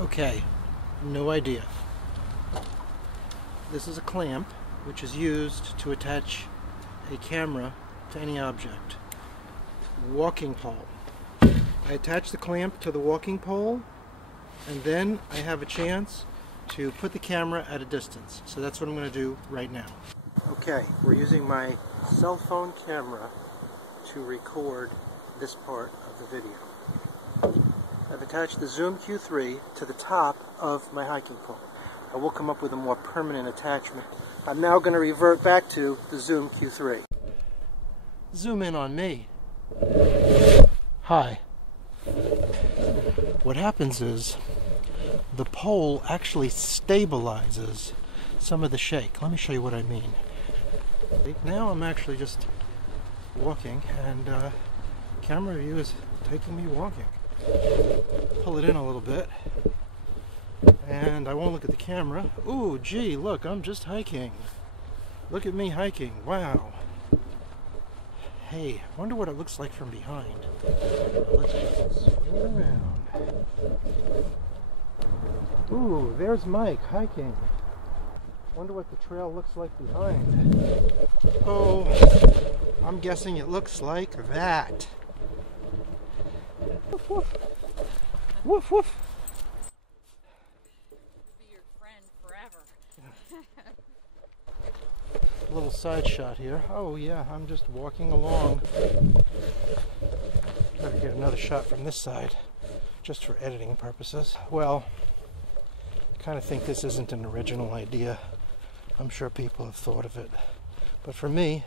Okay, no idea. This is a clamp which is used to attach a camera to any object. Walking pole. I attach the clamp to the walking pole and then I have a chance to put the camera at a distance. So that's what I'm going to do right now. Okay, we're using my cell phone camera to record this part of the video. I've attached the Zoom Q3 to the top of my hiking pole. I will come up with a more permanent attachment. I'm now going to revert back to the Zoom Q3. Zoom in on me. Hi. What happens is the pole actually stabilizes some of the shake. Let me show you what I mean. Now I'm actually just walking and camera view is taking me walking. Pull it in a little bit and I won't look at the camera. Ooh, gee, look, I'm just hiking. Look at me hiking. Wow. Hey, I wonder what it looks like from behind. Let's just swing around. Ooh, there's Mike hiking. Wonder what the trail looks like behind. Oh, I'm guessing it looks like that. Woof, woof. Woof, woof. Be your friend forever. A little side shot here. Oh yeah, I'm just walking along. Try to get another shot from this side, just for editing purposes. Well, I kind of think this isn't an original idea. I'm sure people have thought of it. But for me,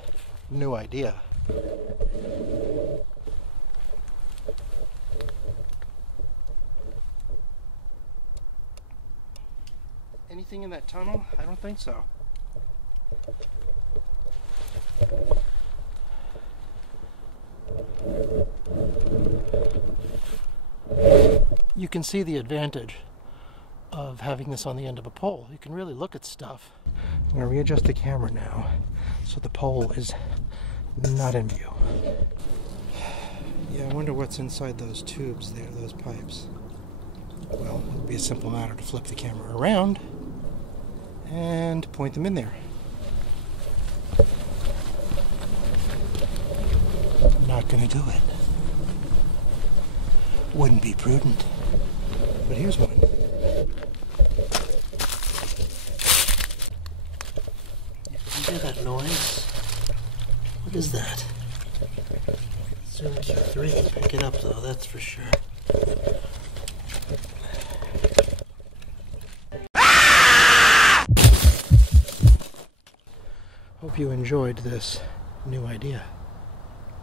new idea. Anything in that tunnel? I don't think so. You can see the advantage of having this on the end of a pole. You can really look at stuff. I'm going to readjust the camera now so the pole is not in view. Yeah, I wonder what's inside those tubes there, those pipes. Well, it would be a simple matter to flip the camera around and point them in there. I'm not going to do it. Wouldn't be prudent. But here's one. You hear that noise? What is that? Zoom Q3 can pick it up though, that's for sure. Hope you enjoyed this new idea.